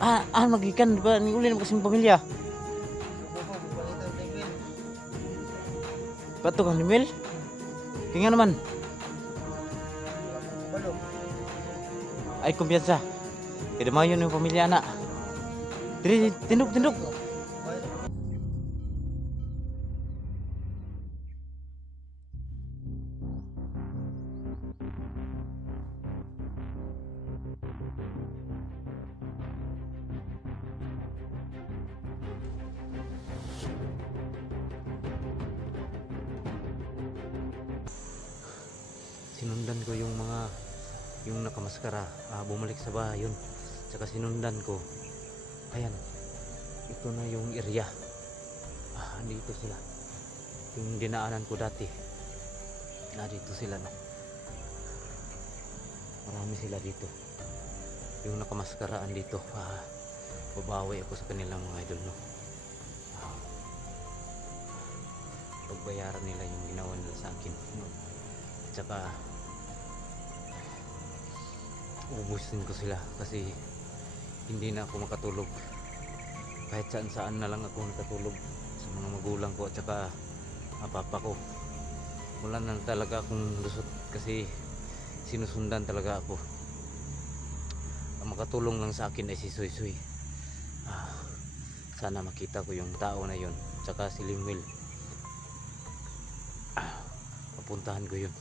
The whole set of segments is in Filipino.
Magikan di ba ni uli na kasing pamilya. Pato kang limil. Kaya nga naman. Ay kumpiyansa. Kaya mayon yung pamilya anak. Diri tindog. Sinundan ko yung nakamaskara, bumalik sa bahay yun. Tsaka sinundan ko. Ayan. Ito na yung area. Dito sila. Yung dinaanan ko dati. Dito sila no. Marami sila dito. Yung nakamaskaraan dito. Babawi ako sa kanilang mga idol no. Pagbayaran nila yung ginawa nila sa akin. Tsaka ubusin ko sila kasi hindi na ako makatulog. Kahit saan na lang ako nakatulog sa mga magulang ko at saka papa ko. Wala na talaga akong lusot kasi sinusundan talaga ako. Ang makatulong lang sa akin ay si Soy Soy. Sana makita ko yung tao na yun. Tsaka si Limwil. Papuntahan ko yun.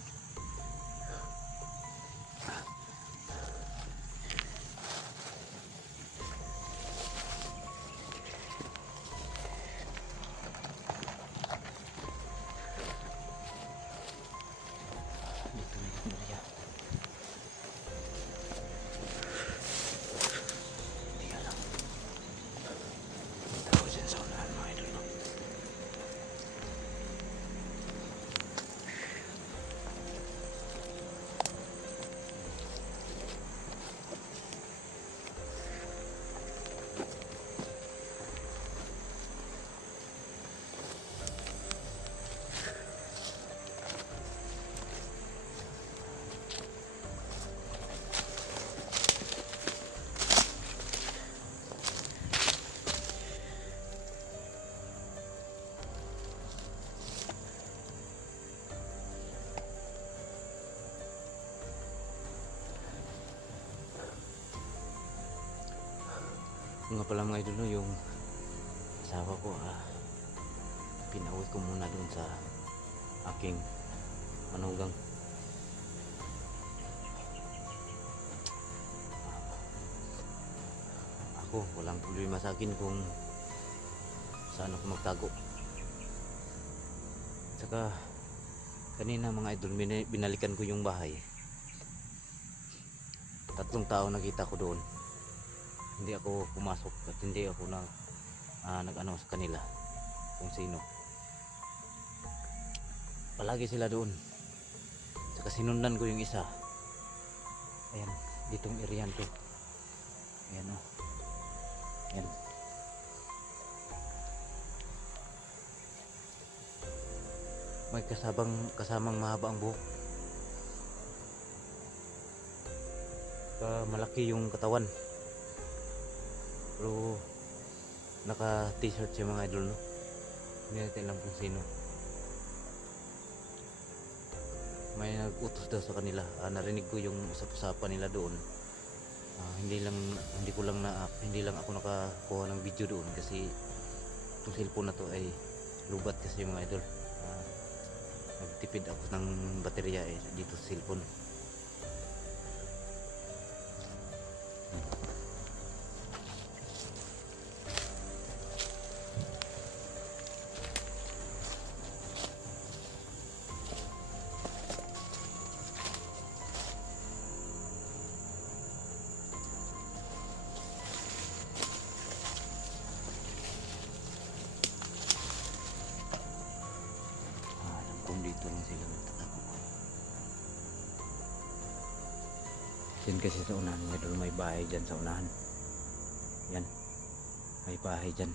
Nga pala mga idol no, yung asawa ko pinauwi ko muna doon sa aking manugang. Ako walang problema sa akin kung saan ako magtago. Saka kanina mga idol binalikan ko yung bahay. 3 tao nakita ko doon. Hindi ako pumasok at hindi ako nag-ano sa kanila kung sino. Palagi sila doon. Saka sinundan ko yung isa. Ayan, ditong area to. Ayan o. Ayan. May kasamang mahaba ang buhok. Malaki yung katawan. Pero naka t-shirt siya mga idol no. Hindi natin alam kung sino. May nag-utos daw sa kanila. Narinig ko yung usap-usapan nila doon. Hindi lang ako nakakuha ng video doon kasi itong cellphone na to ay lubat kasi mga idol. Nagtipid ako ng baterya dito sa cellphone. Dito lang sila nagtatakbo. Yan kasi sa unahan nga doon may bahay dyan sa unahan. Yan. May bahay dyan.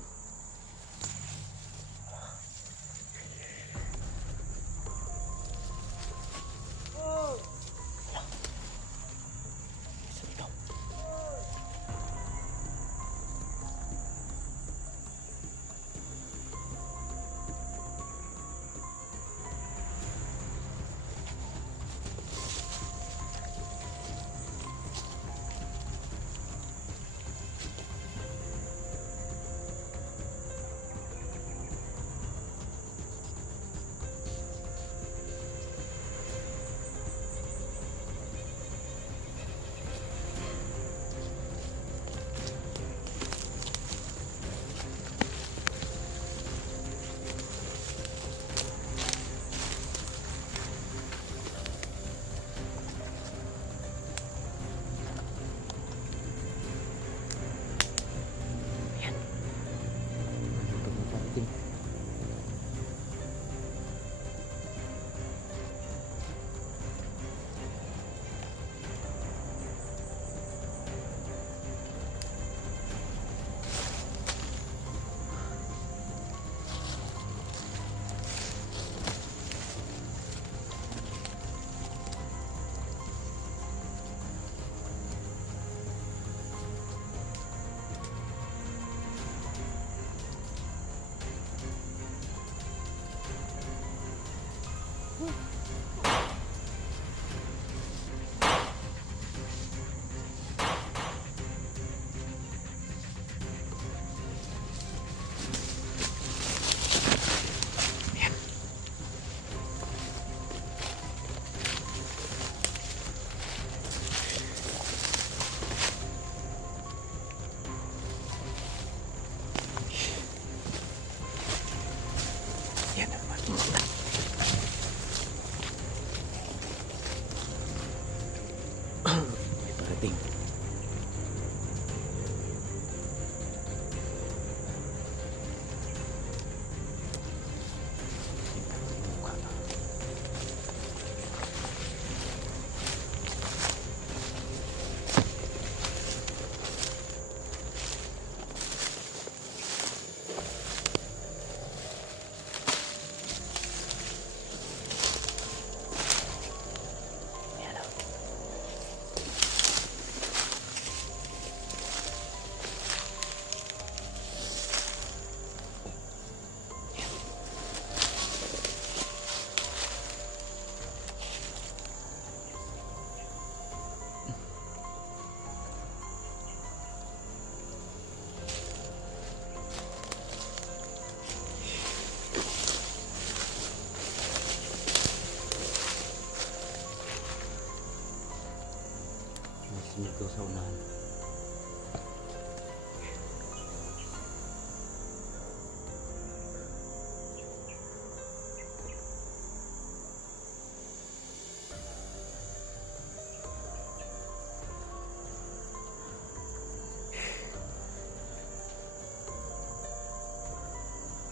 sa unahan.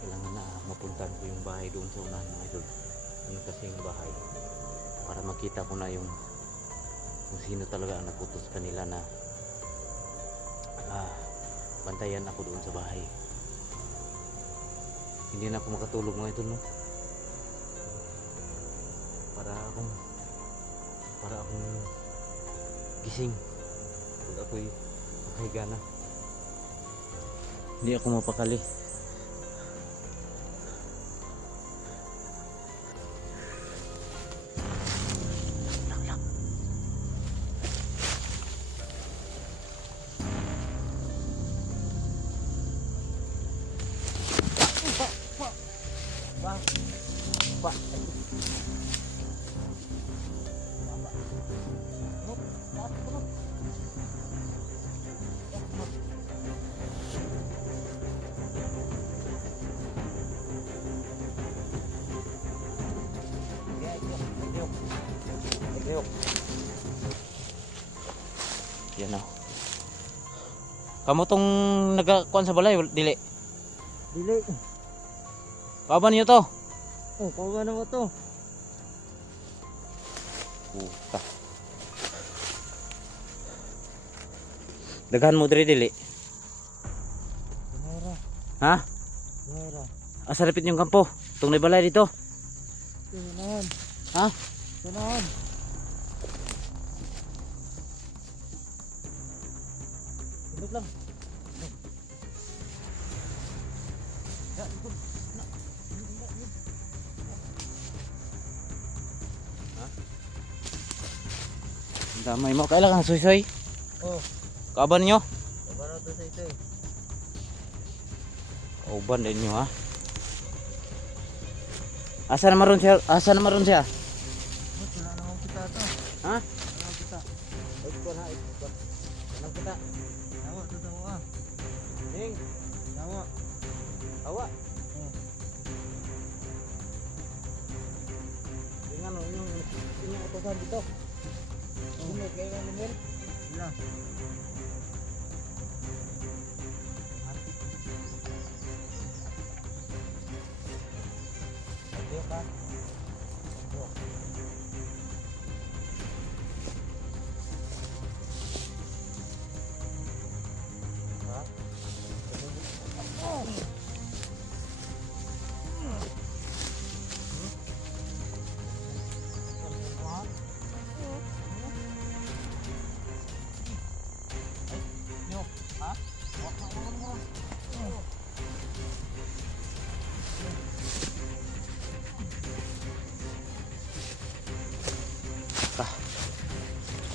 Kailangan na mapuntahan ko yung bahay doon sa unahan mga idol. Ano kasi yung bahay para makita ko na yung kung sino talaga ang nakutos kanila na bantayan ako doon sa bahay. Hindi na ako makatulog mga idol, no? Para akong gising pag ako'y nakahiga na. Hindi ako mapakali. Yan o. Kamu tong nagakuan sa balay, dili? Dili. Kaban niyo to? Oh, kawan mo to. Puta. Daghan mo diri dili? Kamera. Ha? Kamera. Asa repit yung kampo? Tong may balay dito? Tunahan. Ha? Tunahan. Tundok lang. Ya, ikut. Ha? Damay mo. Kailangan soy-soy. Oh, Kaban nyo? kabaro to sa ito eh. Kauban din nyo ha. Asa na maron siya? Asa na maron siya? Oh, wala naman kita to. Ha? Wala naman kita. Ikon ha, ikon. Anong kita? Nawa to daw ah. Ning, Nawa. awa. Oh. Tingnan mo yung utosan dito. Ini kayo ng numero. Wala. Okay pa.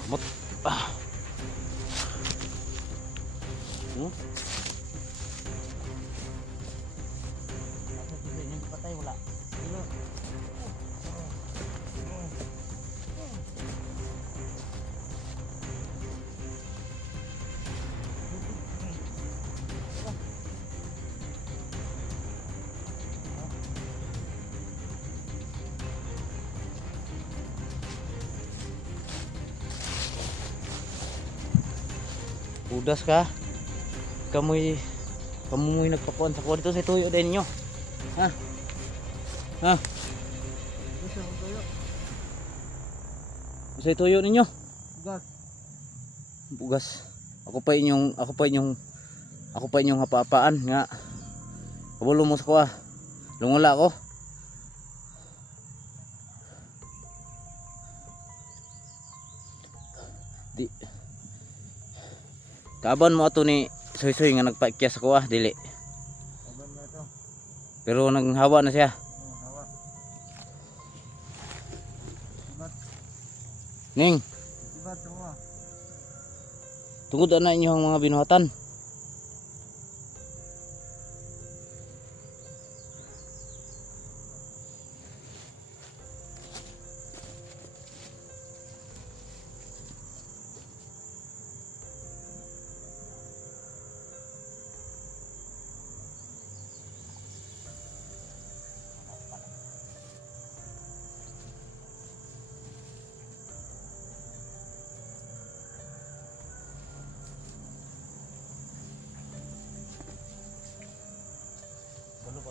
Mot. Hmm? Ako bisa ini patay wala. Wala. Udas ka. Kamoy mo'y nagpakuan sa kuwan dito sa tuyo din niyo. Ha? Ha? Gusto mo tayo? Sa tuyo ninyo. Gas. Bugas. Ako pa inyong hapa-hapaan nga. Kabulo mo sa kuha. Lungula ako. Di. Kaban mo ato ni Soy-Soy nga nagpaikya sa kuha, dili. Kaban na to. Pero naghawa na siya. Oh, nawa. Ibat. Ning, Ibat to ah. tungod na inyo ang mga binuhatan.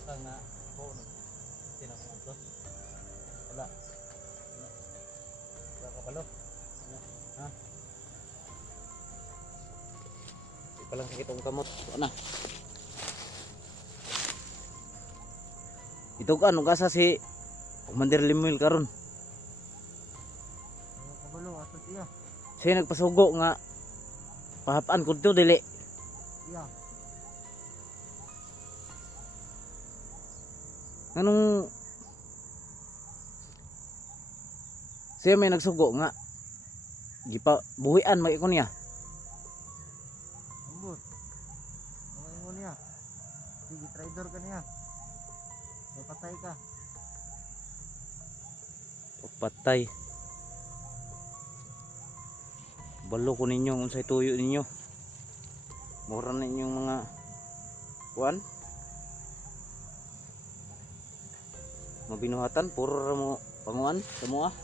ka nga ako tinapuntos. Wala. Wala ka palo. Ha? Di pa lang sakit ang kamot. Wala na. Ito ka, nung asa si Commander Limuel karon. Ano kabalo ato siya. Siya nagpasugo nga pahapaan ko dito dili. Iya. Anong siya may nagsugo nga gipa buhian mag ikon niya. Ambot. Mga ingon niya. Sige trader ka niya. Napatay ka. Patay. Balo ko ninyo unsay tuyo ninyo. Mura na inyong mga kuan. Mabinuhatan puro ra mo panguan semua.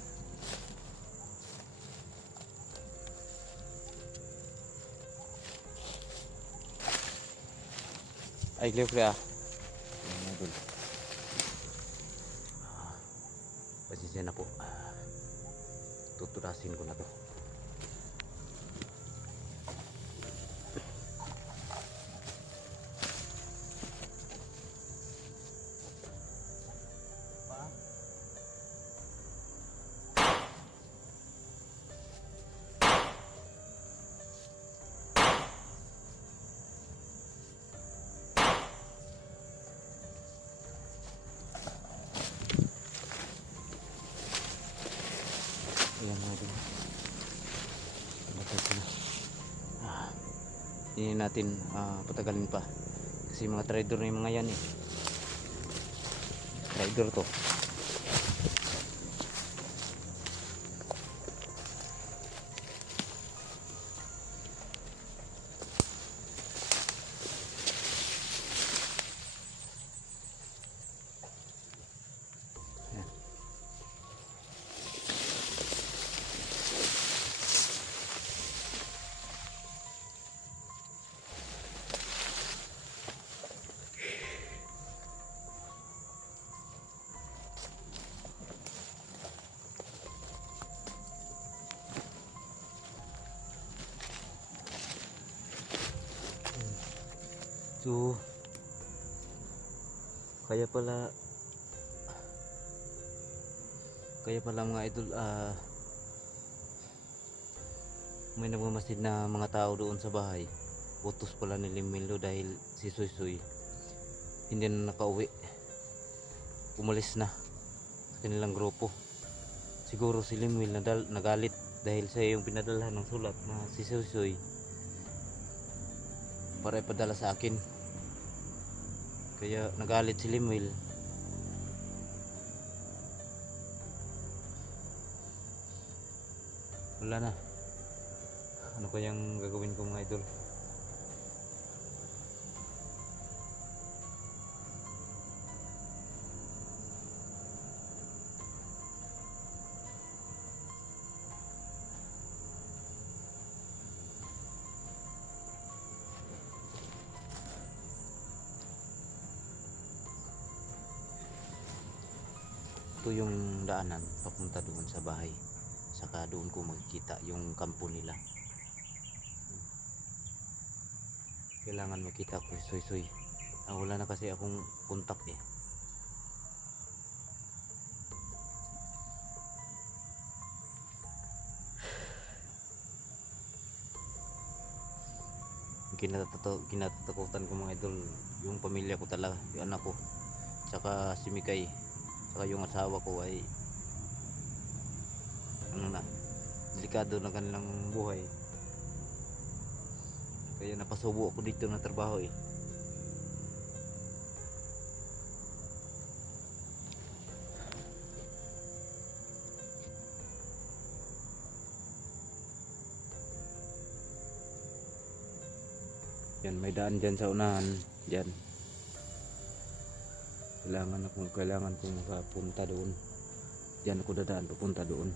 Ay liw kaya. Pasensya na po. Tuturasin ko na to. Ayan mga idol. Bakit na. Hindi natin patagalin pa. Kasi mga trader na yung mga yan eh. Trader to. So kaya pala mga idol may nagmamasid na mga tao doon sa bahay. Utos pala ni Limildo dahil si Suy hindi na nakauwi, umalis na sa kanilang grupo. Siguro si Limil nagalit dahil siya yung pinadalhan ng sulat na si Suy para ipadala sa akin. Kaya nagalit si Limil. Wala na. Ano kayang gagawin ko mga idol? Ito yung daanan papunta doon sa bahay. Saka doon ko makikita yung kampo nila. Kailangan makita ko Suy. Wala na kasi akong kontak eh. Kinatatakutan ko mga idol yung pamilya ko talaga, yung anak ko, saka si Mikay, saka yung asawa ko ay delikado na kanilang buhay. Kaya napasubo ako dito na trabaho eh. Yan, may daan dyan sa unahan. Yan. Kailangan kong makapunta doon. Diyan ako dadaan papunta doon.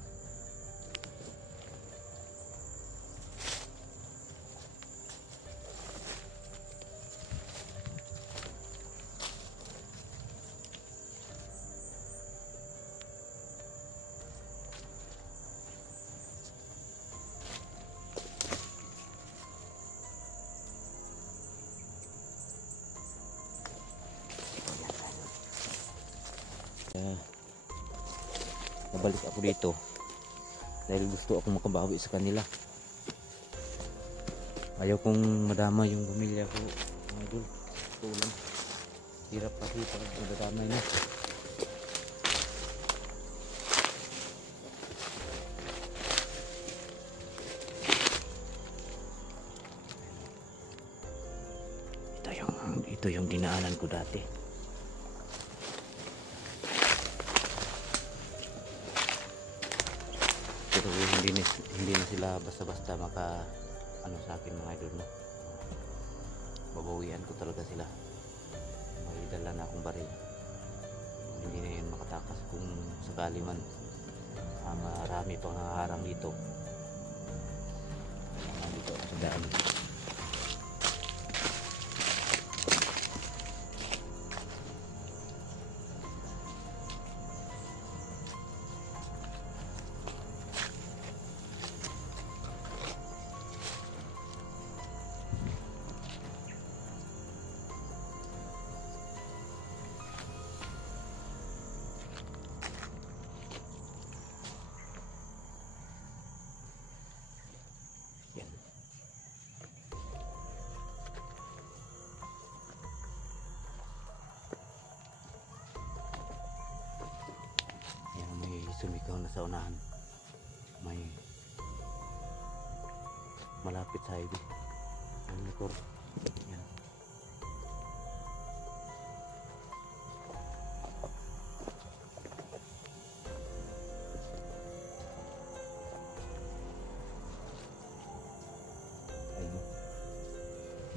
nabalik ako dito dahil gusto akong makabawi sa kanila. Ayaw kong madama yung pamilya ko, mga idol. Ito lang, hirap kasi pag madadamay na. Ito yung dinaanan ko dati. Pero hindi na sila basta-basta maka ano sa akin, mga idol, no. Babawian ko talaga sila. May dala na akong baril. Hindi na yun makatakas kung sakali man marami pang harang dito. Dito ako sa daan. Sumikaw na sa unahan, may malapit sa highway ang motor. Yan. Ayun,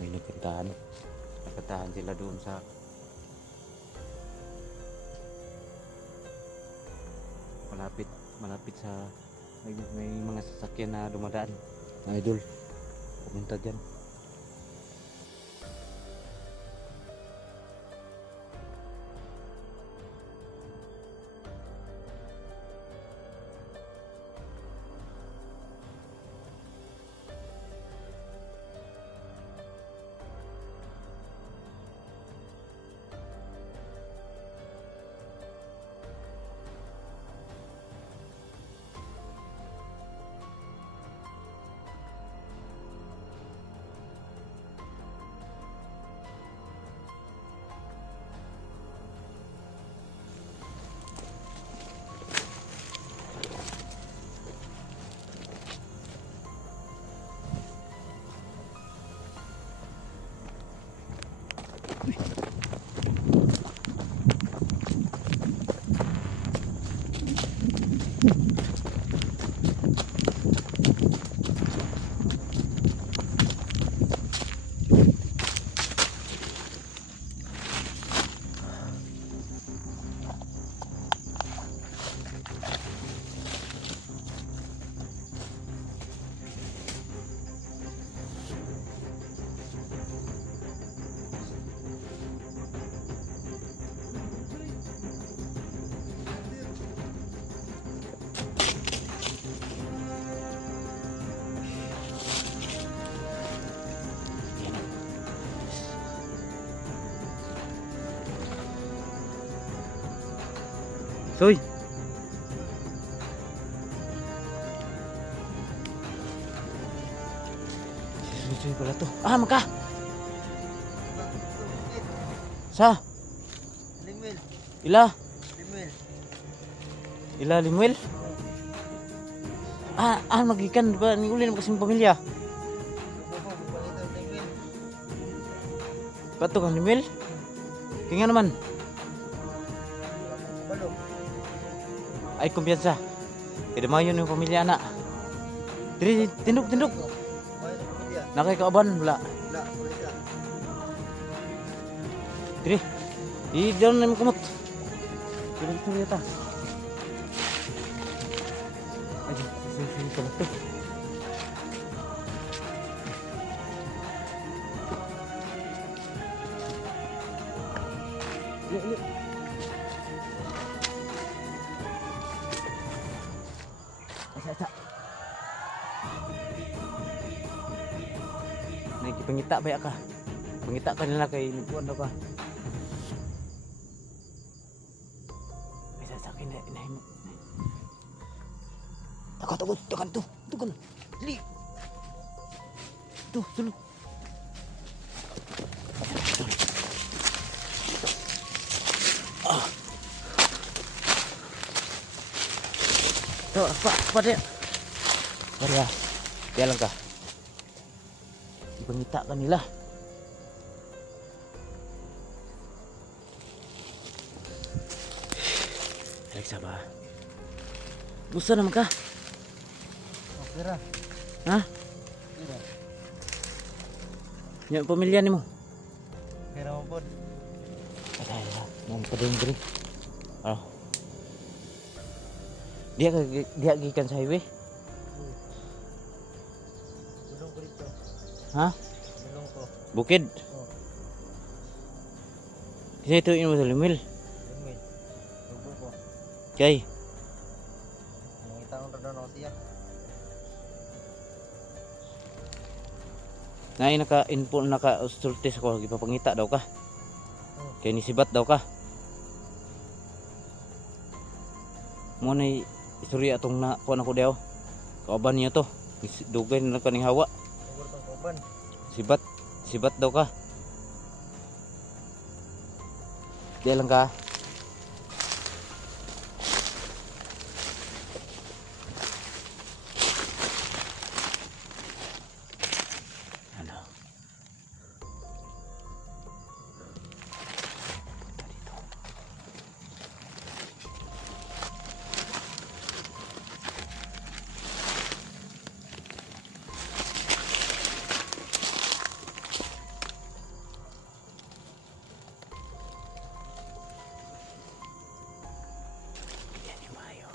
may nagkantahan sila doon sa malapit sa may mga sasakyan na dumadaan, mga idol. Pumunta dyan. Soy. Soy pala to. Ah, maka. Sa? Limwil. Ila? Limwil. Ila limwil? Magikan ba ni ulin kasing pamilya? Bato kang limwil? Kaya naman. Ay kumpiyansa. Idamayon yung pamilya anak. Diri tindog. Nakay kaaban wala. Diri. Di doon na kumot. Diri ta. Ay, sini pala to. Yuk. Asa. Pangita ba ka? Pangita ka nila kay nagkuhan daw ka. Inahin mo. Takot. Takan to. Tukan. Dali. Tuh, sulod. Tuh, apa dia? Maria, jalan kah? Ipangita ka nila. Alexa ba? Gusto naman ka? Okay ra. Ha? Okay ra. Yung pamilya ni mo? Okay ra mo pod. Patay ha. Nang padung diri. Oh. Dia gikan sa highway? Bulong ko dito. Ha? Bulong ko. Bukid? Oh. Kasi ito mo sa limil. Lumil. Lubo ko. Kay, Nakita ko ra daw na siya. nai naka-info naka-sultis ako. Ipapangita daw ka. Kay nisibat daw ka. Mo na istorya atong na kuan ako daw. Kauban niya to. Dugay na lang kaning hawa. Siguro tong kauban. Sibat daw ka. Di lang ka. Ano? Punta dito. Yan yung mayo.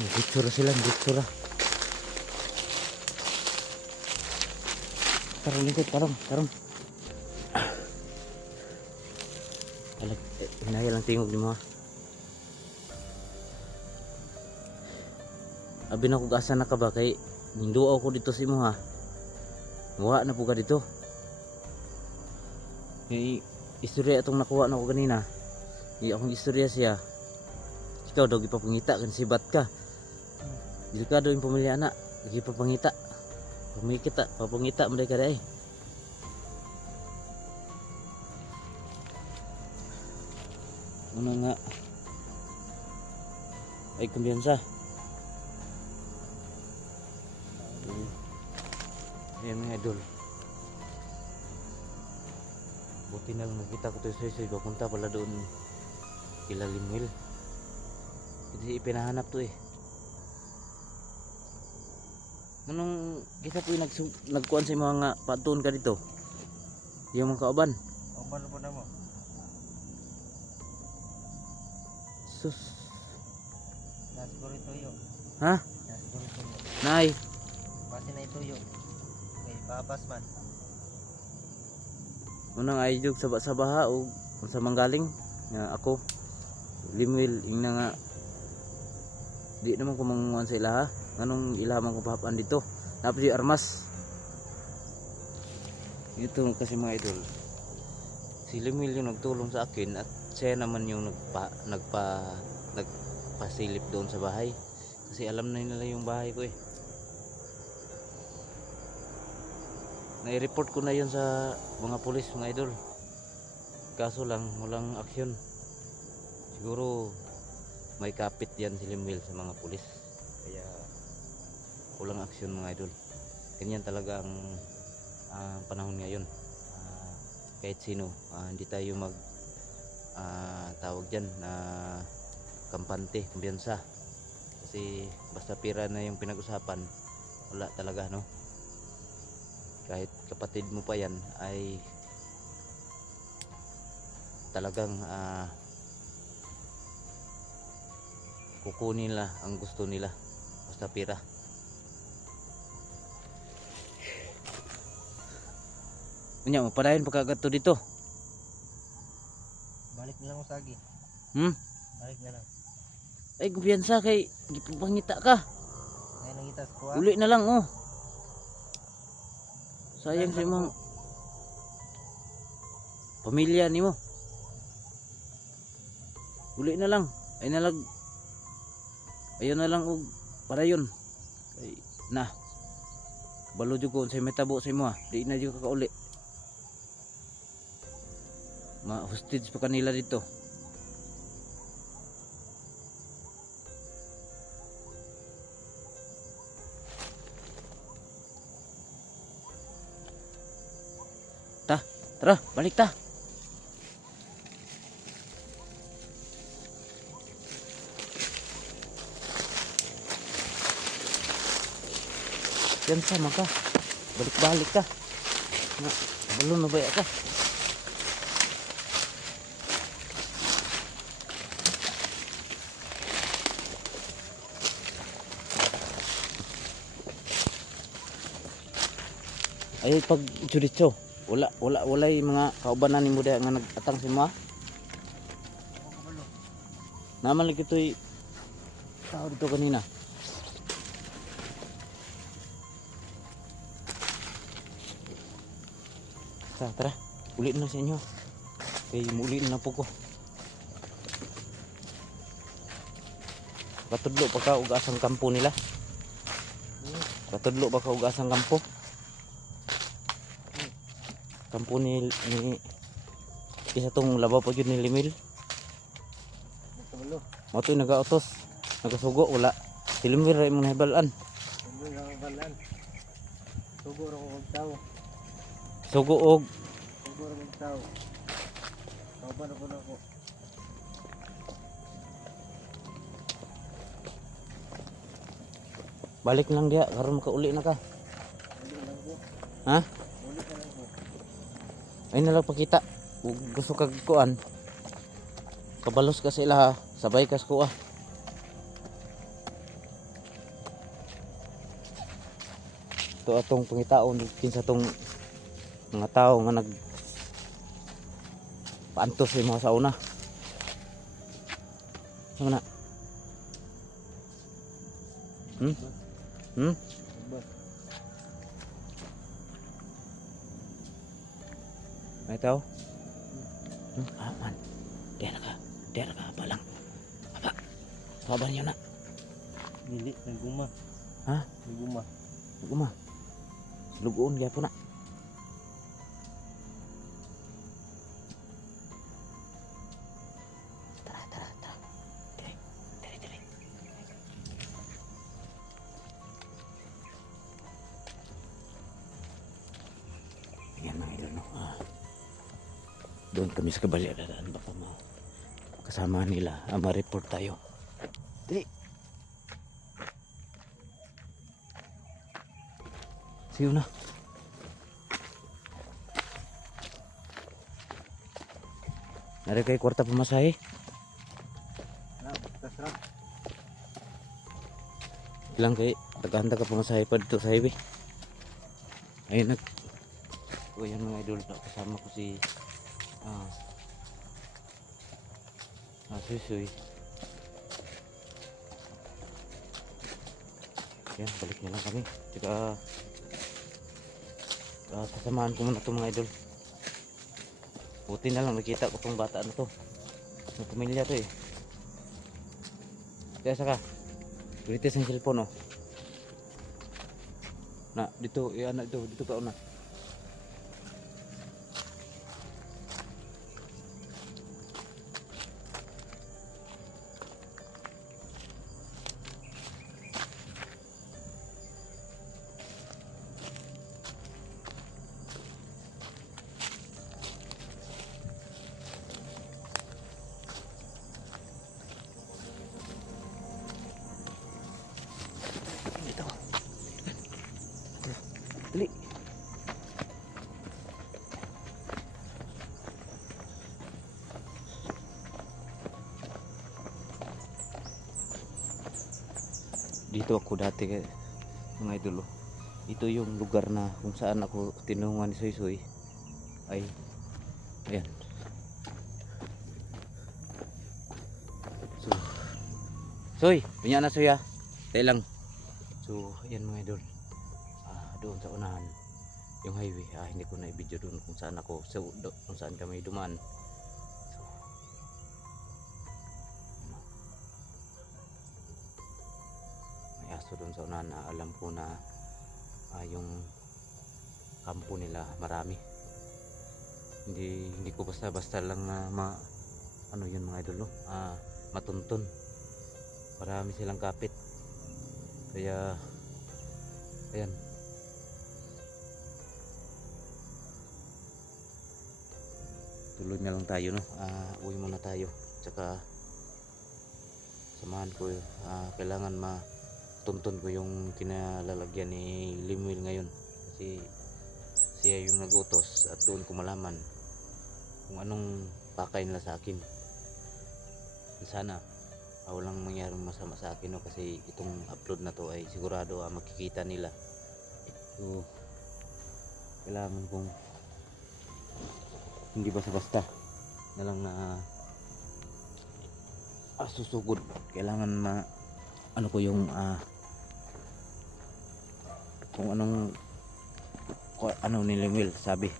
Ditsura sila, ditsura. Tarong lingkod, tarong. Hinaya lang tingog ni mo ha. Abi na kung asa na ka ba kay ninduaw ko dito sa imo ha. Wa na po ka dito. Kay istorya itong nakuha na ko kanina. Di akong istorya siya. Ikaw daw gipapangita kan sibat ka. Dito ka daw yung pamilya anak. Gipapangita. Papangita mo ka dai. Una nga ay kumbiyansa. Ayan mga idol. Buti na lang nakita ko ito sa papunta pala doon kila Limwil. Kasi ipinahanap to eh. Anong kita po yung nagkuhan sa mga patuon ka dito? Yung mga kauban. Kauban po na mo. Sus. Nasiguro ituyo. Ha? Nasiguro ituyo. Nay. Base na ituyo. Okay, babas man. Unang ayog sa baha o sa manggaling nga ako Limwil ing na nga di naman ko manguhan sa ilaha nganong ilaha man ko pahapan dito napos yung armas ito kasi mga idol si Limwil yung nagtulong sa akin at siya naman yung nagpasilip doon sa bahay kasi alam na nila yung bahay ko eh. Nai-report ko na yun sa mga pulis mga idol. Kaso lang walang aksyon. Siguro may kapit yan si Limwil sa mga pulis. Kaya walang aksyon mga idol. Ganyan talaga ang panahon ngayon. Kahit sino, hindi tayo mag tawag dyan na kampante, kumbiyansa. Kasi basta pira na yung pinag-usapan, wala talaga no. Kahit kapatid mo pa yan ay talagang kukunin nila ang gusto nila basta pira. Unya mapadayon pagkagat to dito. Balik na lang ako sagi. Balik na lang. Ay kumpiyansa kay gipangita ka. Ay Ay nangitas ko Uli na lang oh. Sayang sa imong pamilya nimo. Uli na lang. Ay nalag. Ayun na lang og para yun. Ay na. Balo jud ko sa metabo sa imo ah. Di na jud ka kauli. Ma-hostage pa kanila dito. Tara, balik ta. Yan sama ka. Balik-balik ka. Belum nabaya ka. Ay pag juritso. Wala yung mga kaubanan ni mo nga nag-atang si mo. Naman lagi ito'y tao dito kanina. Tara, ulit na sa inyo. Okay, ulit na po ko. Katudlo pa ka ugasang kampo nila. Katudlo pa ka ugasang kampo. Kampo ni isa tong labaw pa yun ni Limil. Mo to nagautos, nagasugo wala. Si Limil ra imong nahibalan. Sugo ra ko tao. Sugo og Sugo ra ko tao. Kauban ako nako. balik lang dia karon makauli na ka. Ha? Ay nalang pakita. Ug gusto kag kuan. Kabalos ka sila ha. Sabay kas ko ah. Ito atong pangitaon kinsa tong mga tao nga nag paantos sa mga sauna. Ano na? Hmm? May tao? Man. Diyan ka pa lang. Aba. Saban nyo na. Dili naguma. Ha? Naguma. Lugoon kaya po na. Tara. Dili. Ayan mga idol no. Doon kami sa kabaligtaran baka kasama nila ma-report tayo. Dili. Siyo na. Nari kay kwarta pamasahe. Tasra. Ilang kay tagahanda ka pamasahe pa dito sa highway. Ayun nag. O yan mga idol, kasama ko si Suy. Yan, balik na lang kami. Tsaka sasamahan ko muna itong mga idol. Buti na lang nakita ko tong bata na to. May pamilya to eh. Kaya saka grites ang cellphone oh. Na dito, anak dito ka una. Dali. Dito ako dati mga idol. Ito yung lugar na kung saan ako tinulungan ni Soy. Ay ayan. Soy, punya na Soy ha. Tayo lang. So ayan mga idol, doon sa unahan yung highway, hindi ko na i-video doon kung saan ako, so kung saan kami dumaan. So ano, may aso doon sa unahan na alam ko na yung kampo nila marami. Hindi ko basta lang ano yun mga idol, matuntun, marami silang kapit. Kaya ayan, tuloy na lang tayo, no. Uwi muna tayo, tsaka samahan ko, kailangan matuntun ko yung kinalalagyan ni Limuel ngayon, kasi siya yung nagutos at doon ko malaman kung anong pakay nila sa akin. Sana walang mangyaring masama sa akin, no, kasi itong upload na to ay sigurado makikita nila. So kailangan kong hindi basta-basta na lang na susugod. Kailangan ano ko yung kung ano ni Lemuel sabi,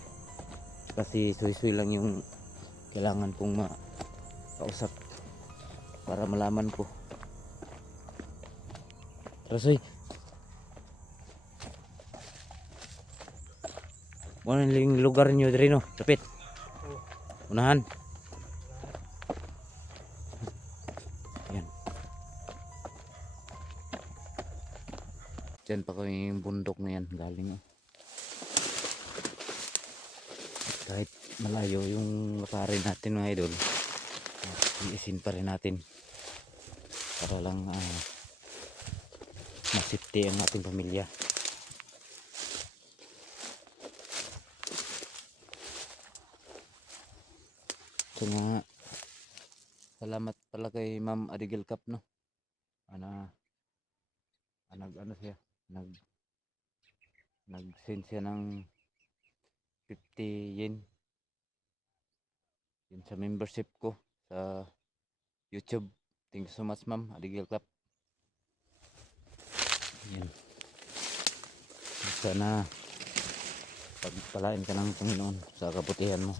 kasi suy-suy lang yung kailangan kong makausap para malaman ko. Rasoy, ano yung lugar nyo dito, no? Kapit unahan. Yan, dyan pa kami yung bundok na yan galing, kahit malayo yung pare natin mga idol, iisin pa rin natin para lang masipti ang ating pamilya. So nga, salamat pala kay Ma'am Adigil Cup, no, ano siya, nag-send siya ng 50 yen yun sa membership ko sa YouTube. Thank you so much, Ma'am Adigil Cup. Yan, sana pagpalain ka ng Panginoon sa kabutihan mo.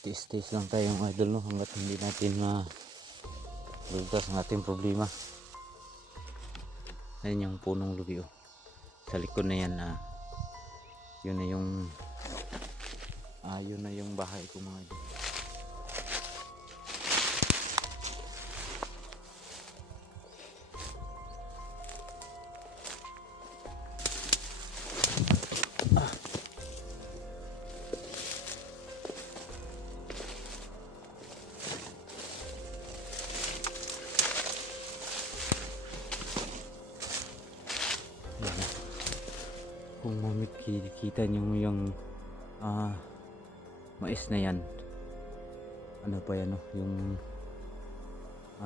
Tiis-tiis lang tayo mga idol, no, hanggat hindi natin lultas ang ating problema. Ayun yung punong lubi, sa likod na yan, yun na yung bahay ko mga idol. Kung makikita nyo yung mais na yan, ano pa yan, no? Yung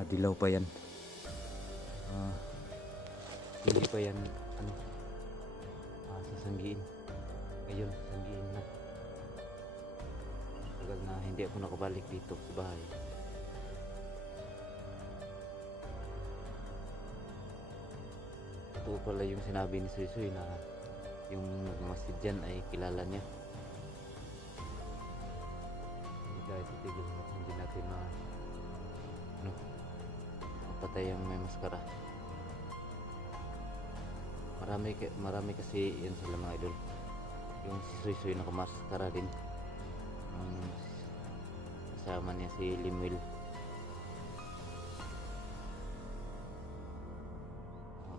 dilaw pa yan, hindi pa yan sasanggiin. Ngayon sasanggiin na. Tagal na hindi ako nakabalik dito sa bahay. Ito pala yung sinabi ni Suy na yung nagmasid dyan ay kilala niya. Dahil titigil na hindi natin mapatay ang may maskara. Marami kasi yan sila mga idol. Yung si Suy nakamaskara din, kasama niya si Limuel.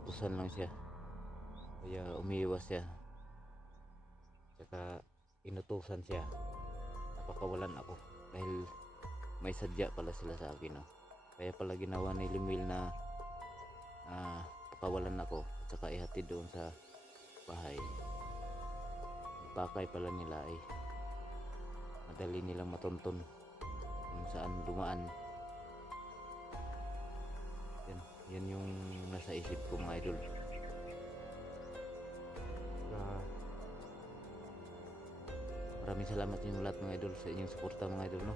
Utusan lang siya, kaya umiiwas siya, saka inutusan siya, napakawalan ako dahil may sadya pala sila sa akin, no? Kaya pala ginawa ni Limuel na pakawalan ako at saka ihatid doon sa bahay. Ang pakay pala nila ay madali nilang matuntun kung saan dumaan. Yan yung nasa isip ko mga idol. Maraming salamat yung lahat mga idol sa inyong suporta mga idol, no.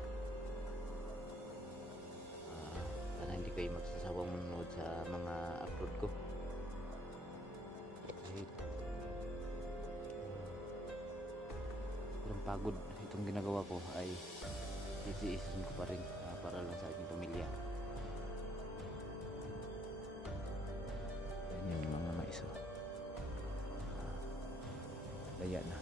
Sana hindi kayo magsasawang manonood sa mga upload ko. Kahit walang pagod itong ginagawa ko ay titiisin ko pa rin para lang sa aking pamilya. Yan yung mga mais. Laya na.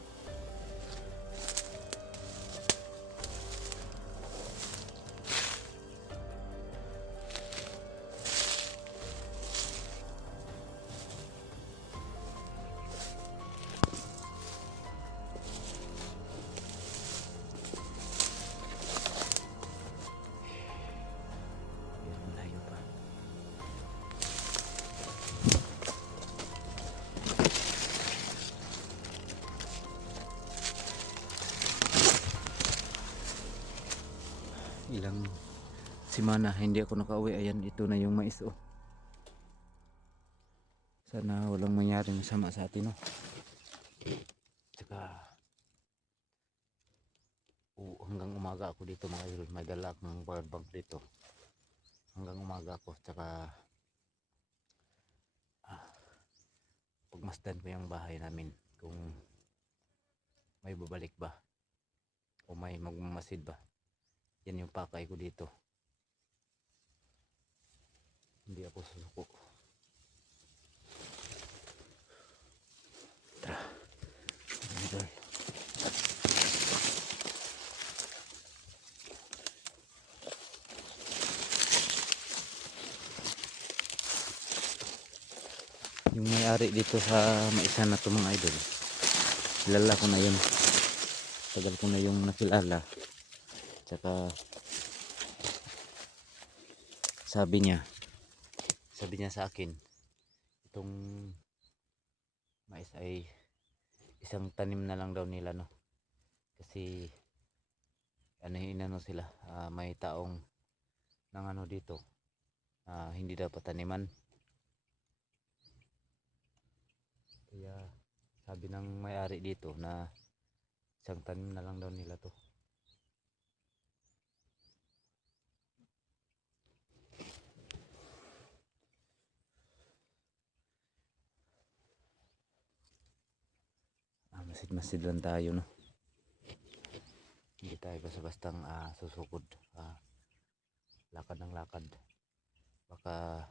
Ilang simana hindi ako nakauwi. Ayan, ito na yung mais. Sana walang mangyaring masama sa atin, no. Tsaka hanggang umaga ako dito mga idol. May dala akong power bank dito hanggang umaga ako. Tsaka pagmasdan ko yung bahay namin kung may babalik ba o may magmamasid ba. Yan yung pakay ko dito. Hindi ako susuko. Tara. Idol. Yung may-ari dito sa maisa na to mga idol, kilala ko na yun. Tagal ko na yung nakilala. Tsaka sabi niya sa akin, itong mais ay isang tanim na lang daw nila, no. Kasi inano sila, may taong ng ano dito, hindi dapat taniman. Kaya sabi ng may-ari dito na isang tanim na lang daw nila to. Masid-masid lang tayo, no. Hindi tayo basta-bastang susukod, lakad ng lakad. Baka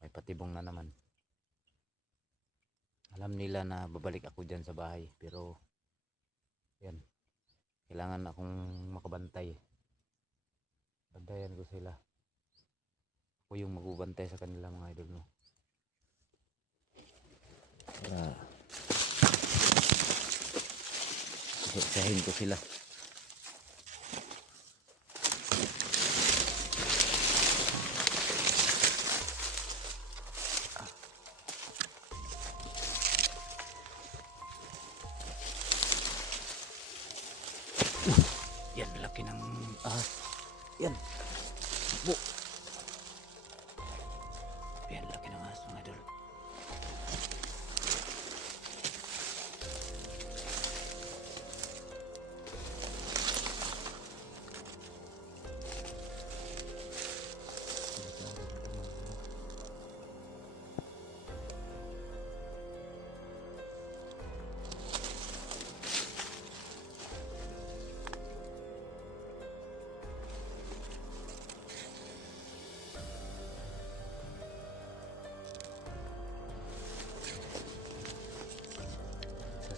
may patibong na naman. Alam nila na babalik ako dyan sa bahay, pero yan, kailangan akong makabantay. Bantayan ko sila. Ako yung magbubantay sa kanila mga idol, no. Sahin ko sila. Yan, laki ng yan. Bu. Yan, laki ng ahas mga idol.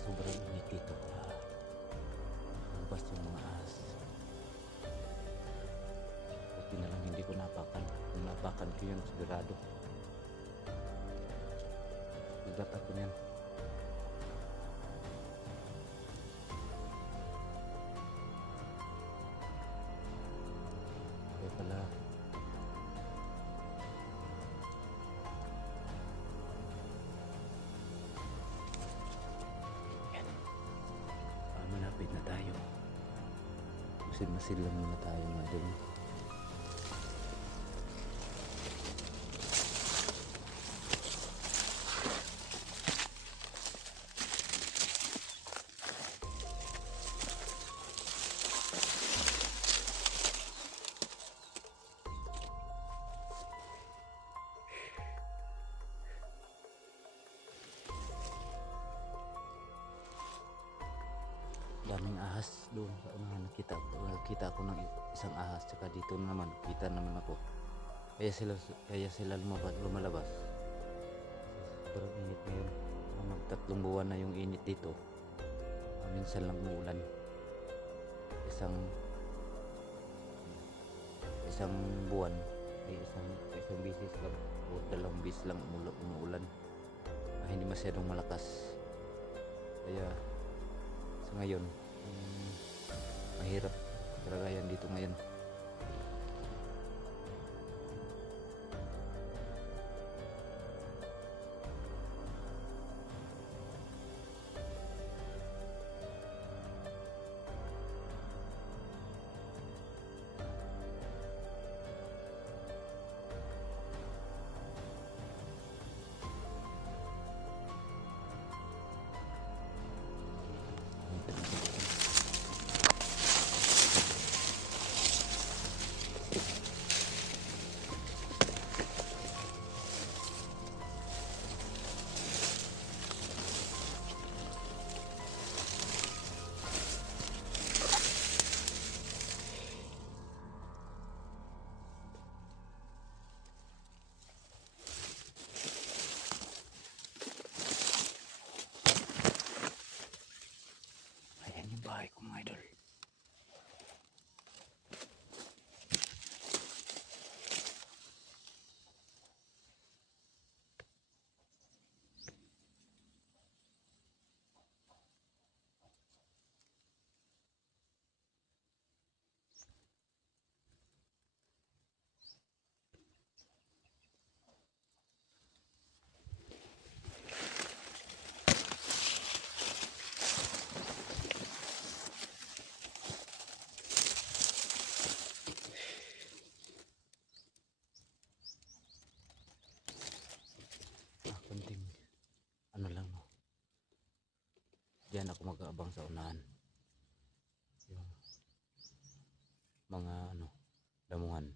Sobrang init dito, lumabas yung mga ahas. Buti na lang hindi ko napakan. Kung napakan ko yun, sigurado ugat ako niyan. Kaya pala Masil lang muna tayo mga idol. Daming ahas doon sa unahan. Nakita ko ng isang ahas, tsaka dito naman kita naman ako. Kaya sila lumalabas. Sobrang init ngayon. Magtatlong buwan na yung init dito. Minsan lang umuulan. Isang buwan ay isang bisis lang o dalawang bisis lang umuulan. Hindi masyadong malakas. Kaya sa ngayon mahirap kalagayan dito ngayon. Ayan yung bahay ko mga idol. Kunting ano lang, no. Diyan ako mag-aabang sa unahan. Yung mga damuhan.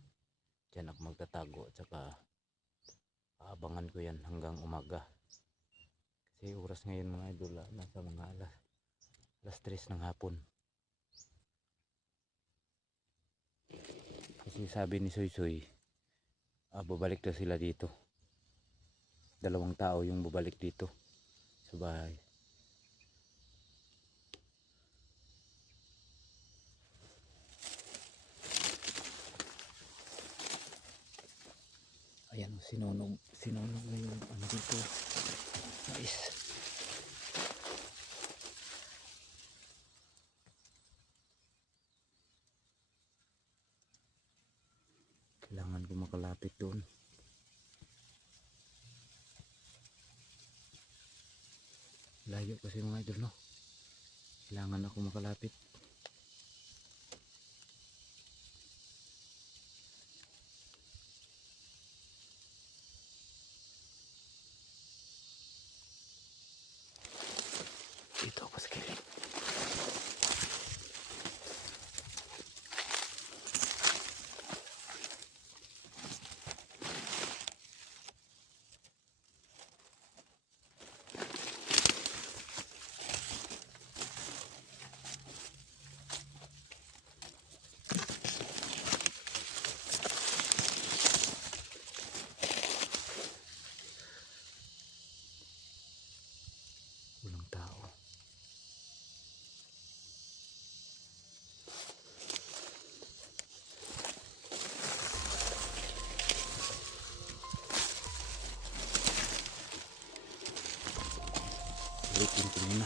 Diyan ako magtatago at saka aabangan ko yan hanggang umaga. Kasi oras ngayon mga idol, nasa mga alas 3 ng hapon. Kasi sabi ni Soy, babalik na sila dito. 2 tao yung babalik dito sa bahay. Ayan, sinunog na yung dito. Nice. Kailangan ko makalapit doon. Layo kasi mga idol, no. Kailangan ako makalapit. Dito ako sa kilid. Walang tao. Ulitin ko muna.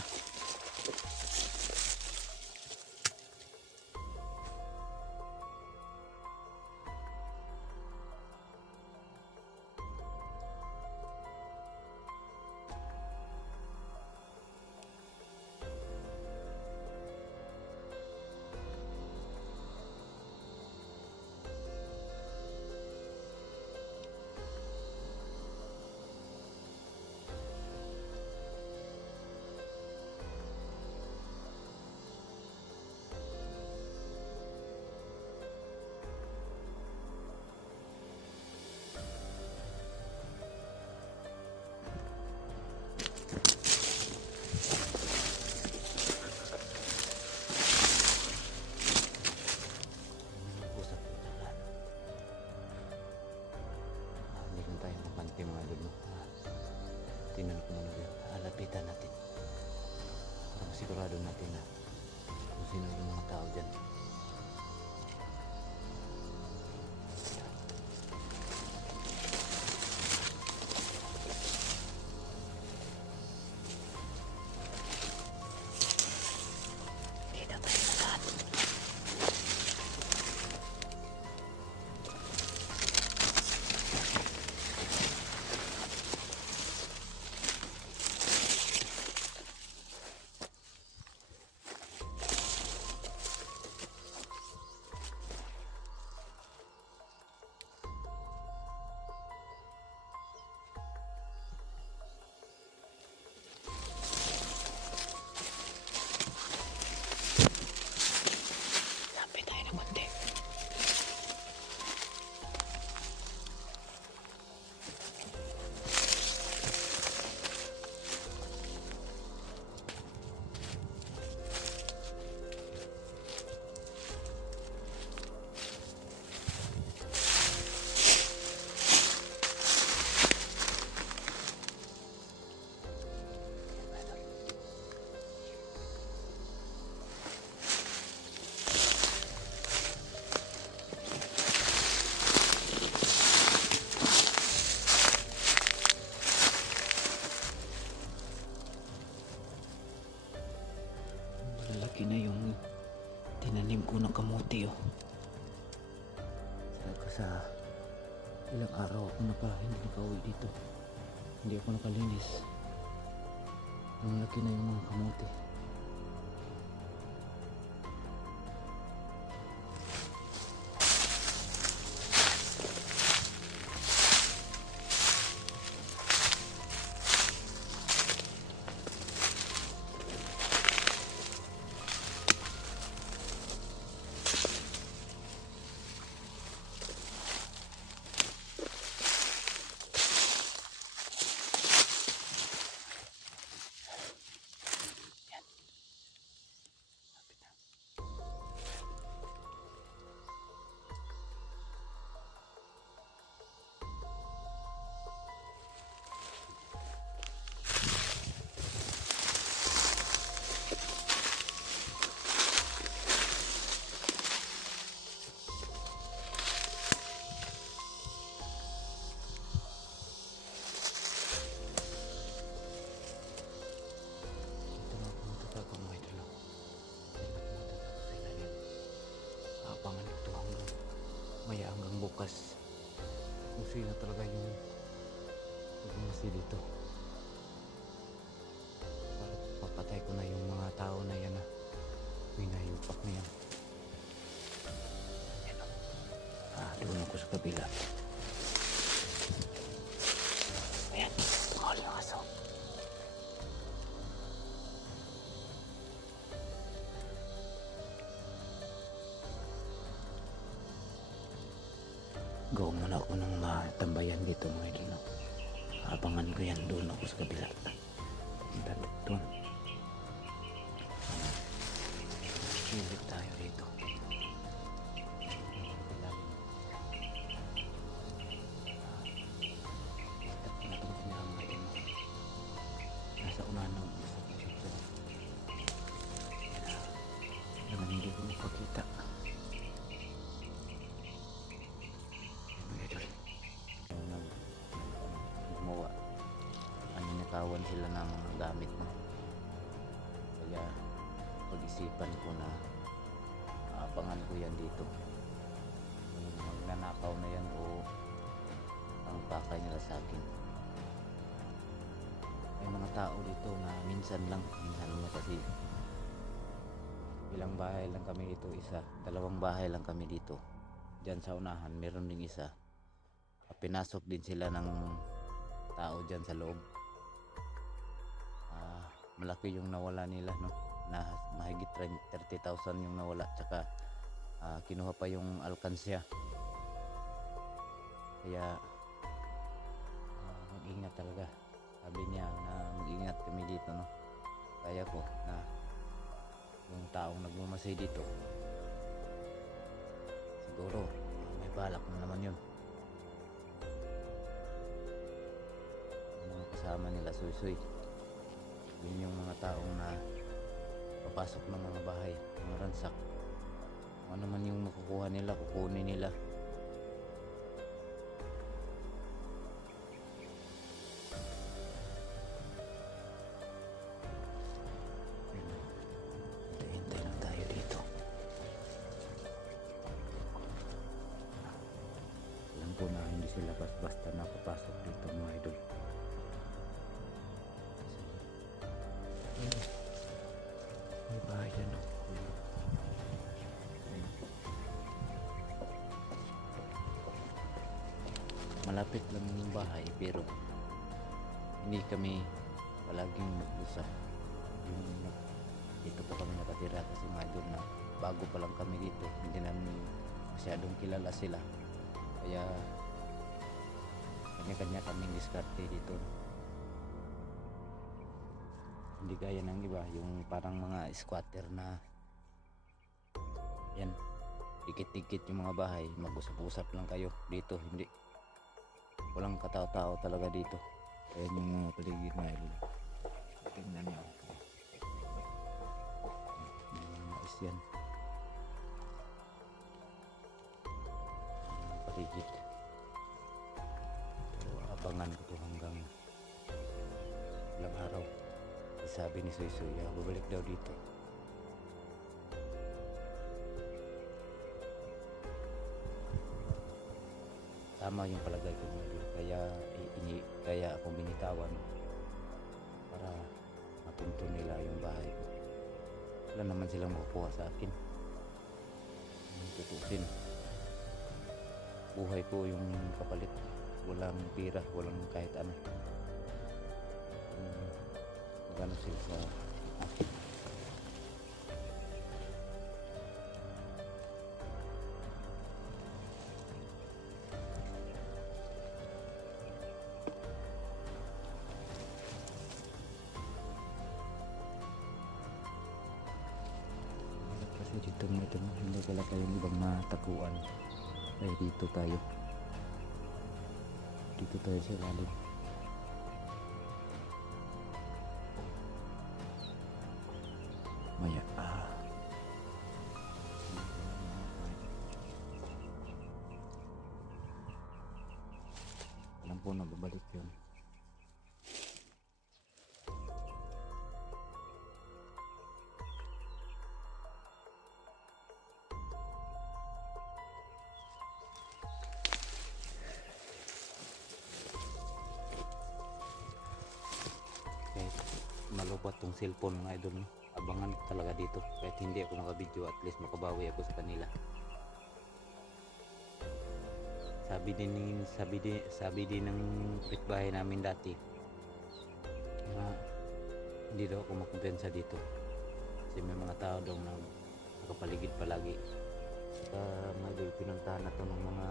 kamote mga idol, no? Tingnan ko muna yun. Lapitan natin para masigurado natin na kung sino yung mga tao dyan. Kita tayo na lahat. Lapit tayo ng konti. Malaki na yung tinanim ko na kamote, oh. Saka sa ilang araw ako hindi nakauwi dito. Hindi ako nakalinis. Malaki na yung mga kamote. Maya hanggang bukas kung sino talaga yung pagmasi dito. Papatay ko na yung mga tao na yan na pinahiyupak na yan. Yan o. Doon ako sa kabila. Ayan, tungal yung aso. Gawa muna ako ng tambayan dito mga idol, no? Abangan ko yan, doon ako sa kabila. Doon. Silip tayo dito. Stop na itong sinama din mo. Nasa unahan ng isa ko dito. Naman hindi ko mapakita. Gumawa kawan sila ng mga gamit mo, kaya pag-isipan ko na abangan ko yan dito. Kung magnanakaw na yan o ang pakay nila sa akin. May mga tao dito na minsan lang kasi ilang bahay lang kami dito, dalawang bahay lang kami dito. Diyan sa unahan meron ding isa. Pinasok din sila ng tao dyan sa loob. Malaki yung nawala nila, no? Na mahigit 30,000 yung nawala, tsaka kinuha pa yung alkansya. Kaya mag-ingat talaga. Sabi niya na mag-ingat kami dito, no? Kaya ko na yung taong nagmamasay dito siguro may balak na naman yun. kasama nila Suy. Yun yung mga taong na papasok ng mga bahay, mga ransak. Kung ano man yung makukuha nila, kukunin nila. Hintay lang tayo dito. Alam ko na hindi sila basta napapasok dito mga idol. May bahay yan o. Malapit lang yung bahay pero hindi kami palaging mag-usap. Dito po kami nakatira kasi mga idol na bago pa lang kami dito. Hindi namin masyadong kilala sila. Kaya kanya-kanya kaming diskarte dito. Hindi gaya ng iba, yung parang mga squatter na yan, dikit-dikit yung mga bahay, mag-usap-usap lang kayo. Dito hindi, walang katao-tao talaga dito. Ayan yung mga paligid na idol. Tingnan nyo, mais yan, yung paligid. So, abangan ko to hanggang ilang araw. Sabi ni Suy, babalik daw dito. Tama yung palagay ko dito. Kaya ako binitawan para mapunto nila yung bahay ko. Wala naman silang makukuha sa akin. Tutusin. Buhay ko yung kapalit. Walang pira, walang kahit ano. Magano sila sa akin. Kasi dito mo ito, hindi pala kayong ibang matakuan. Kaya dito tayo sa ilalim. Maya alam po na babalik yun. Kahit malubat tong cellphone mga idol, no? Abangan ko talaga dito. Kahit hindi ako nakabidyo, at least makabawi ako sa kanila. Sabi din ng kapitbahay namin dati na hindi daw ako makumpensa dito kasi may mga tao daw na nakapaligid palagi. Saka may pinuntahan na to ng mga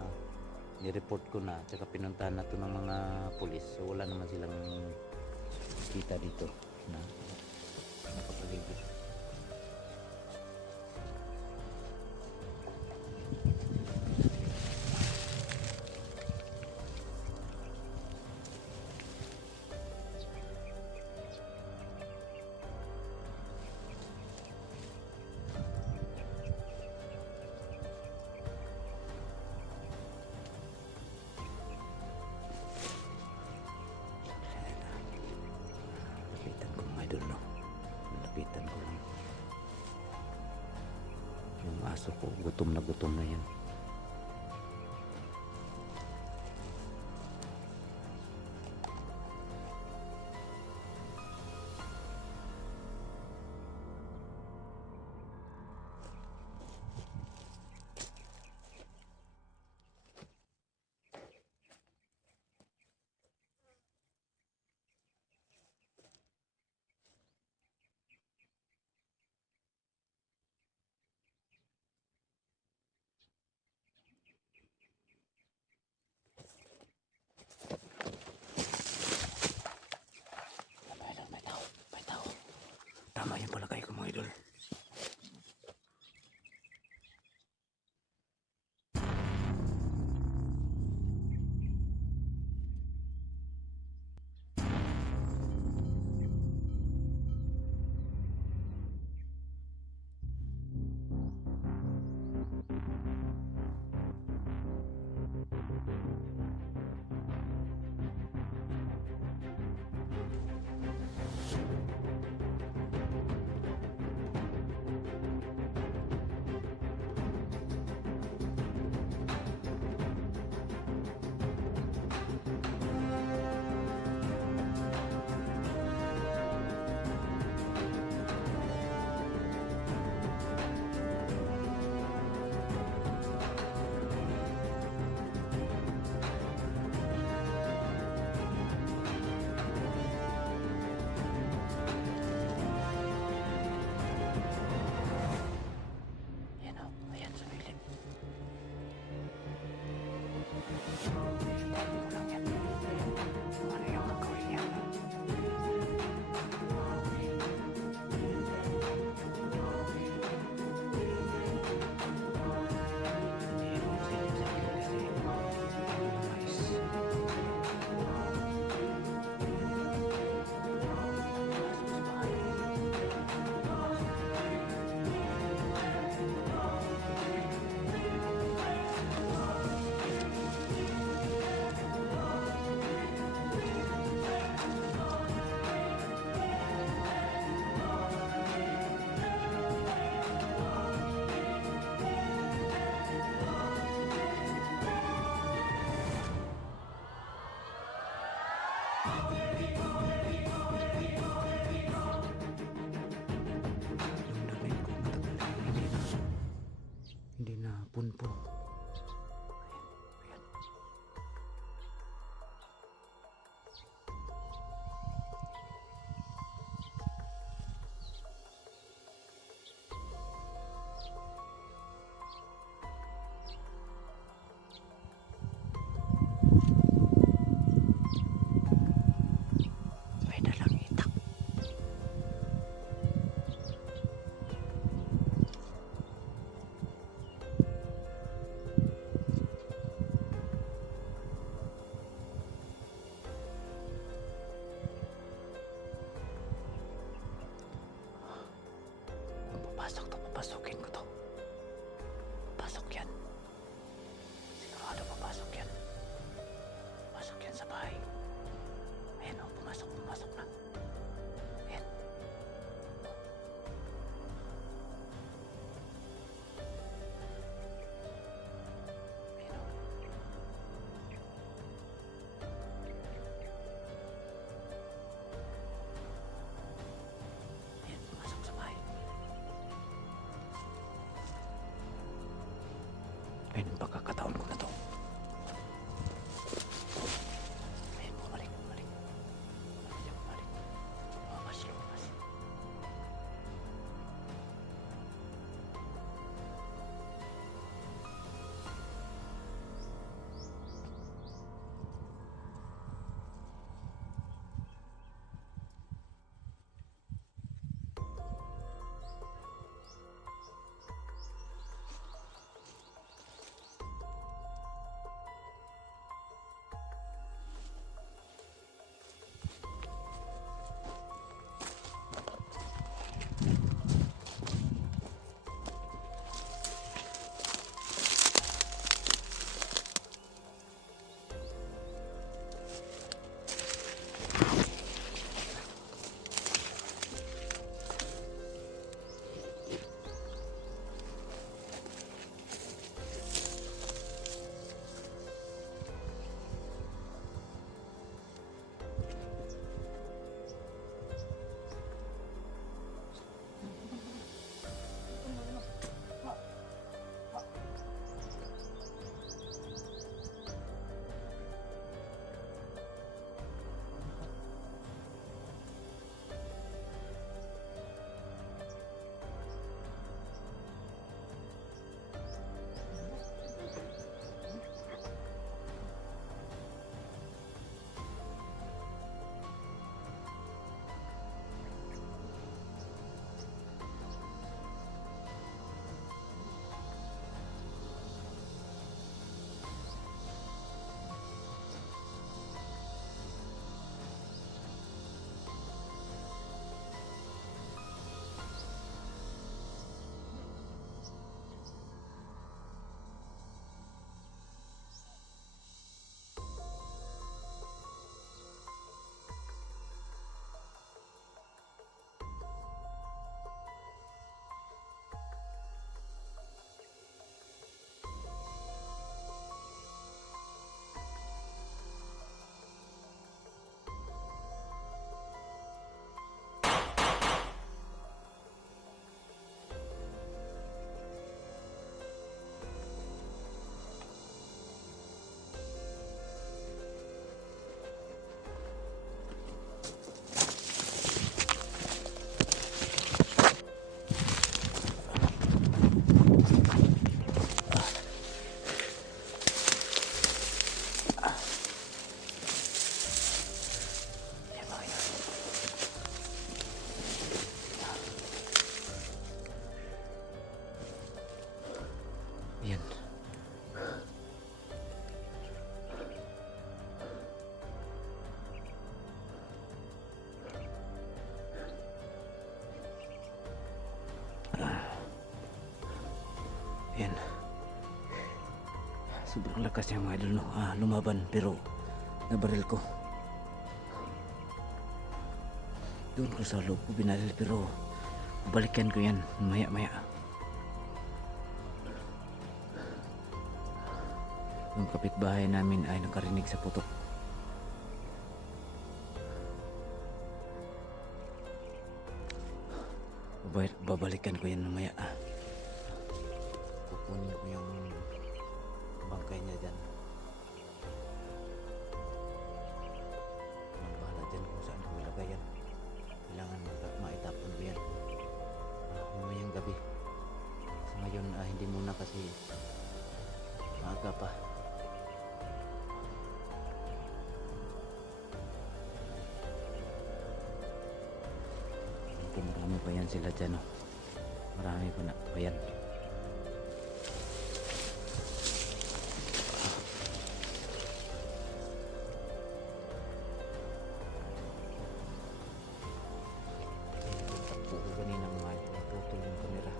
ni-report ko na, saka pinuntahan na to ng mga pulis. So wala naman silang kita dito na nakapaligid. Lapitan ko lang. Yung aso ko, gutom na yan. Tama yung palagay ko mga idol. Papasukin ko to. Pasok yan. Sigurado papasok yan. Pasok yan sa bahay. Ayan o, pumasok na. Ayan. Ayan o. Ayan, pumasok sa bahay. Ayan, pagkakataon ko na to. Ayan, bumalik. Bumalik. Lumabas. Ayan. Ayan. Sobrang lakas yung mga idol, no? Lumaban pero nabaril ko. Doon ko sa loob ko binaril pero balikan ko yan maya. Yung kapitbahay namin ay nakarinig sa putok. Babalikan ko yan mamaya. Kukunin ko yung bangkay niya dyan. Ang bahala dyan kung saan ko ilagay yan. Kailangan maitapon ko yan. Mamayang gabi. Sa ngayon hindi muna kasi maaga pa. Marami pa yan sila dyan, oh. Marami pa yan. Takbo ko kanina mga idol, naputol yung kamera.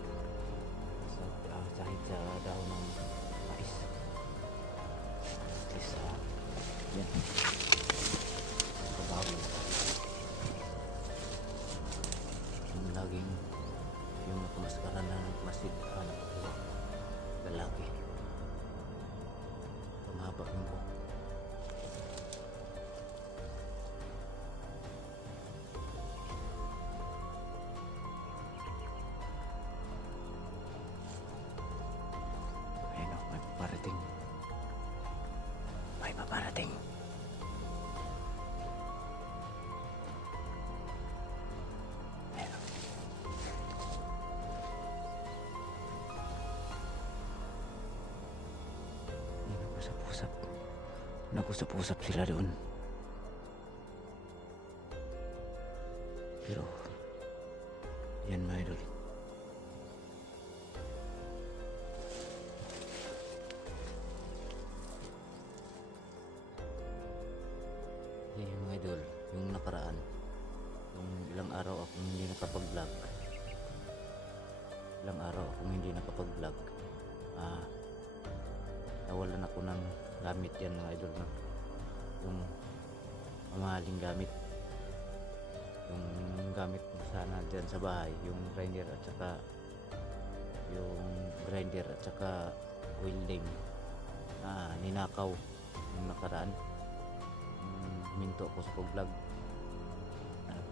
nag-usap-usap sila doon. Pero yan mga idol. Yan yung mga idol, yung nakaraan, yung ilang araw akong hindi nakapag-vlog. Ilang araw akong hindi nakapag-vlog. Nawalan ako ng gamit yan mga idol, no? Yung mamahaling gamit, yung gamit ko sana dyan sa bahay, yung grinder at saka welding, ninakaw yung nakaraan. Minto ako sa pag-vlog,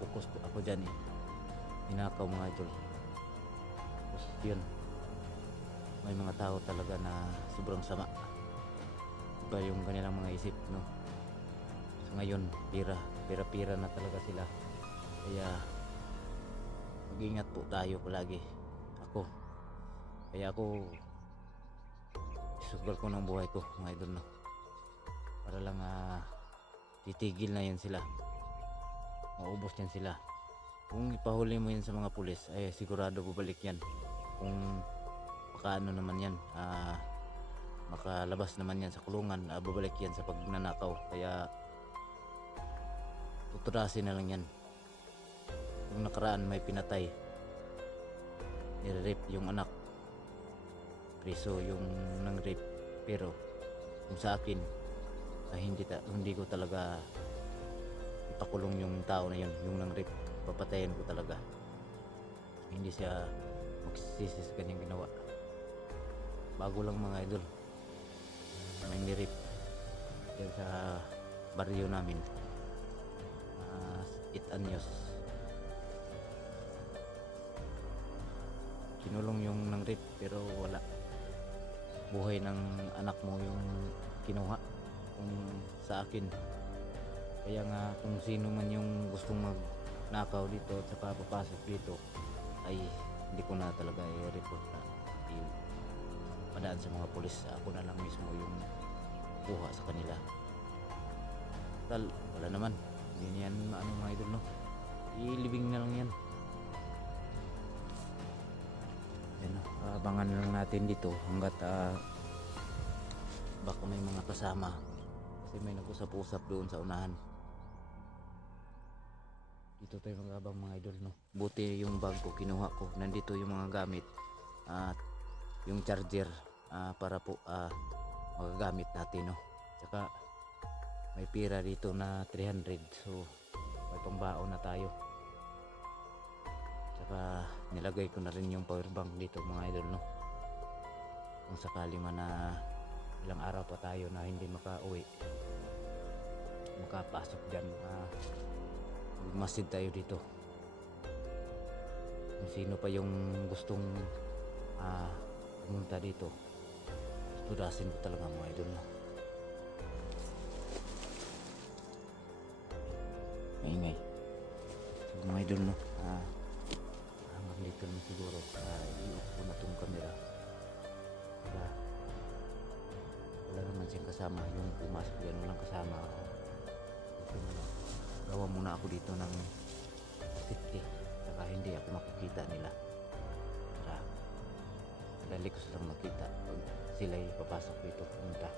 focus ako dyan eh, ninakaw mga idol. Tapos yun, may mga tao talaga na sobrang sama, iba yung kanilang mga isip, no? So ngayon, pira na talaga sila. Kaya mag-ingat po tayo palagi. Ako isugal ko ng buhay ko mga idol, no? Para lang titigil na yan sila, maubos yan sila. Kung ipahuli mo yan sa mga pulis, ay sigurado bubalik yan. Kung makaano naman yan, makalabas naman yan sa kulungan, babalik yan sa pagnanakaw. Kaya tuturasin na lang yan. Yung nakaraan may pinatay, nire-rape yung anak, preso yung nang rape. Pero kung sa akin, hindi ko talaga ipakulong yung tao na yun, yung nang rape. Papatayin ko talaga, hindi siya magsisisi sa kanyang ginawa. Bago lang mga idol, may nirip yan sa baryo namin, 8 anyos. Kinulong yung nang rape pero wala. Buhay ng anak mo yung kinuha kung sa akin. Kaya nga kung sino man yung gustong magnakaw dito at saka papasok dito, ay hindi ko na talaga i-report na padaan sa mga pulis. Ako na lang mismo yung kuha sa kanila. Wala naman, hindi yan mga idol, no? Ilibing na lang yan. Yan, abangan lang natin dito hanggat baka may mga kasama, kasi may nag-usap-usap doon sa unahan. Dito tayo mag-abang mga idol, no? Buti yung bag ko kinuha ko, nandito yung mga gamit at yung charger, para po magagamit natin, no? Tsaka may pira dito na 300, so may pangbaon na tayo. Tsaka nilagay ko na rin yung power bank dito mga idol, no? Kung sakali man na ilang araw pa tayo na hindi makapasok dyan, masid tayo dito. Kung sino pa yung gustong pumunta dito, tudasin ko talaga mga idol, no? Maingay. So mga idol, no? Hanggang dito na siguro. I-off ko na itong camera. Wala naman siyang kasama. Yung pumasok yan, walang kasama. Gawa muna ako dito ng safety, saka hindi ako makikita nila. Madali ko silang makita pag sila'y papasok dito, pumunta.